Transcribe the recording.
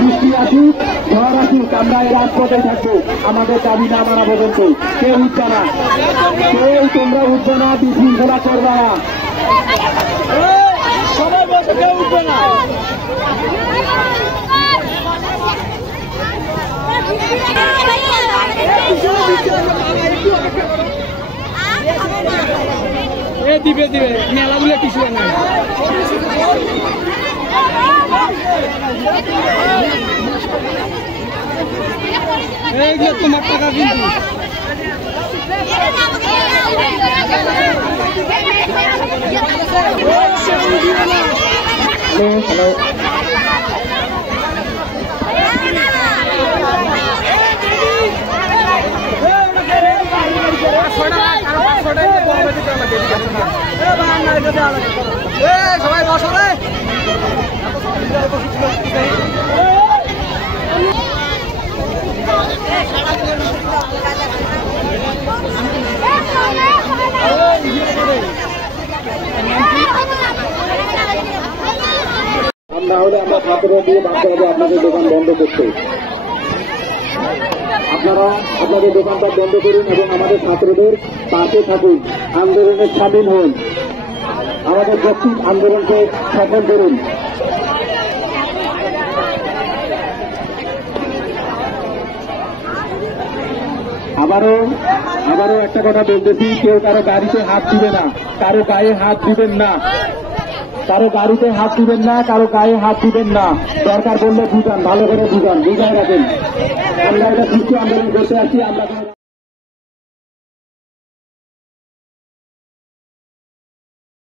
বৃষ্টি আসুক, ঝড় আসুক, আমরা এই রাজপথে থাকবো আমাদের দাবি না মানা পর্যন্ত। কেউ উঠবে না, তোমরা উঠবে না, বিশৃঙ্খলা করবে না, সবাই বসে, কেউ উঠবে না। দিবে দিবে মেলাগুলো কিছু না, এইগুলো তোমার টাকা কিন্তু হ্যালো সবাই বসো রে। না হলে আমরা ছাত্র দিয়ে বাধ্য হবে আপনাদের দোকান বন্ধ করতে। আপনারা আপনাদের দোকানটা বন্ধ করুন এবং আমাদের ছাত্রদের পাশে থাকুন, আন্দোলনে সামিল হন, আমাদের যৌক্তিক আন্দোলনকে সফল করুন। আবারও একটা কথা বলতেছি, কেউ কারো গাড়িতে হাত দিবে না, কারো গায়ে হাত দিবেন না, কারো গাড়িতে হাত দিবেন না, কারো গায়ে হাত দিবেন না। দরকার বললে বুঝান, ভালো করে বুঝান, বুঝায় রাখেন। আমরা এটা সুস্থ আন্দোলন করতে আসছি, আমরা